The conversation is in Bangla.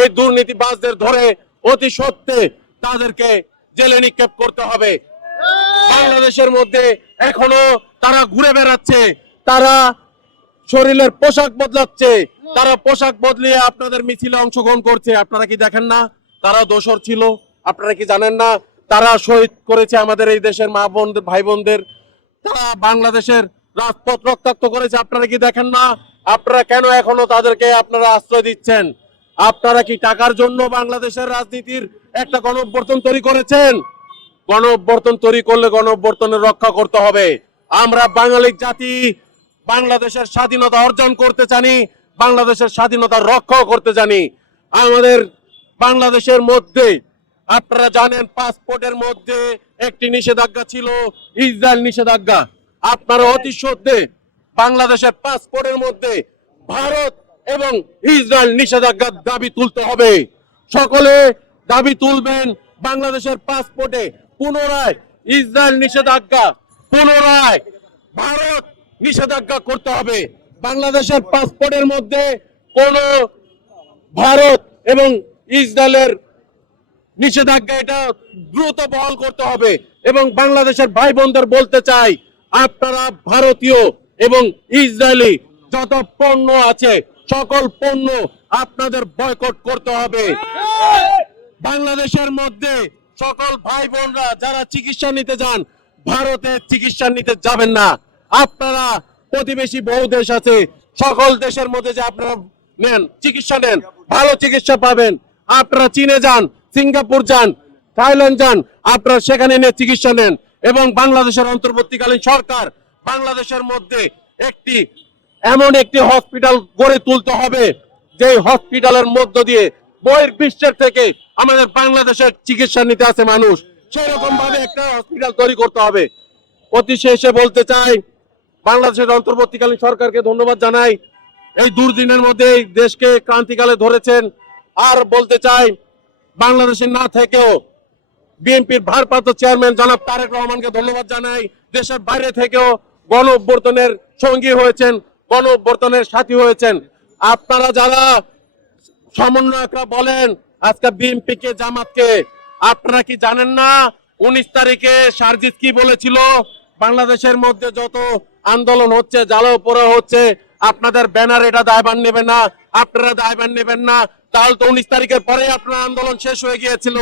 এই দুর্নীতিবাজদের ধরে অতি সত্ত্বে তাদেরকে জেলে নিক্ষেপ করতে হবে। বাংলাদেশের মধ্যে এখনও তারা ঘুরে বেড়াচ্ছে, তারা শরীরের পোশাক বদলাচ্ছে, তারা পোশাক বদলিয়ে আপনাদের মিছিলে অংশগ্রহণ করছে। আপনারা কি দেখেন না? তারা দোষর ছিল। আপনারা কি জানেন না? তারা শহীদ করেছে আমাদের এই দেশের মা বোনদের ভাই বোনদের। তারা বাংলাদেশের রাজপথ রক্তাক্ত করেছে। আপনারা কি দেখেন না? আপনারা কেন এখনও তাদেরকে আপনারা আশ্রয় দিচ্ছেন? আপনারা কি টাকার জন্য বাংলাদেশের রাজনীতির একটা গণঅভ্যর্থন তৈরি করেছেন? গণ অভ্যর্থন তৈরি করলে গণ অভ্যর্থনের রক্ষা করতে হবে। আমরা বাঙালি জাতি, বাংলাদেশের স্বাধীনতা অর্জন করতে জানি, বাংলাদেশের স্বাধীনতা রক্ষাও করতে জানি। আমাদের বাংলাদেশের মধ্যে, আপনারা জানেন পাসপোর্টের মধ্যে একটি নিষেধাজ্ঞা ছিল, ইসরায়েল নিষেধাজ্ঞা। আপনারা অতি সত্ত্বে বাংলাদেশের পাসপোর্টের মধ্যে ভারত এবং ইসরায়েল নিষেধাজ্ঞার দাবি তুলতে হবে। সকলে দাবি তুলবেন বাংলাদেশের পাসপোর্টে। পুনরায় ইসরায়েল নিষেধাজ্ঞা, পুনরায় ভারত নিষেধাজ্ঞা করতে হবে। বাংলাদেশের পাসপোর্টের মধ্যে কোন ভারত এবং ইসরায়েলের নিষেধাজ্ঞা এটা দ্রুত বহাল করতে হবে। এবং বাংলাদেশের ভাই বোনদের বলতে চাই, আপনারা ভারতীয় এবং ইসরায়েলি যত পণ্য আছে সকল পণ্য আপনাদের বয়কট করতে হবে। বাংলাদেশের মধ্যে সকল ভাই বোনরা যারা চিকিৎসা নিতে যান ভারতে চিকিৎসা নিতে যাবেন না। আপনারা প্রতিবেশী বহু দেশ আছে সকল দেশের মধ্যে যে আপনারা নেন চিকিৎসা নেন ভালো চিকিৎসা পাবেন। আপনারা চীনে যান সিঙ্গাপুর যান থাইল্যান্ড যান আপনারা সেখানে নিয়ে চিকিৎসা নেন। এবং বাংলাদেশের অন্তর্বর্তীকালীন সরকার বাংলাদেশের মধ্যে একটি এমন একটি হসপিটাল গড়ে তুলতে হবে যে হসপিটালের মধ্য দিয়ে বহির বিশ্বের থেকে আমাদের বাংলাদেশের চিকিৎসা নিতে আছে মানুষ। সেরকম ভাবে একটা হসপিটাল তৈরি করতে হবে। অতি শেষে বলতে চাই, বাংলাদেশের অন্তর্বর্তীকালীন সরকারকে ধন্যবাদ জানাই। এই দুর্দিনের মধ্যে দেশকে ক্রান্তিকালে ধরেছেন। আর বলতে চাই, বাংলাদেশে না থেকেও বিএনপির ভারপ্রাপ্ত চেয়ারম্যান জনাব তারেক রহমানকে ধন্যবাদ জানাই। দেশের বাইরে থেকেও গণ অভ্যর্থনের সঙ্গী হয়েছেন গণ সাথী হয়েছেন। আপনারা যারা সমন্বয়করা বলেন, আজকে বিএনপি কে জামাতকে, আপনারা কি জানেন না? উনিশ তারিখে সার্জিস কি বলেছিল? বাংলাদেশের মধ্যে যত আন্দোলন হচ্ছে, জ্বালাও পোড়া হচ্ছে, আপনাদের ব্যানার এটা দায়বান নেবে না, আপনারা দায়বান নেবেন না। তাহলে তো উনিশ তারিখের পরে আপনার আন্দোলন শেষ হয়ে গিয়েছিল।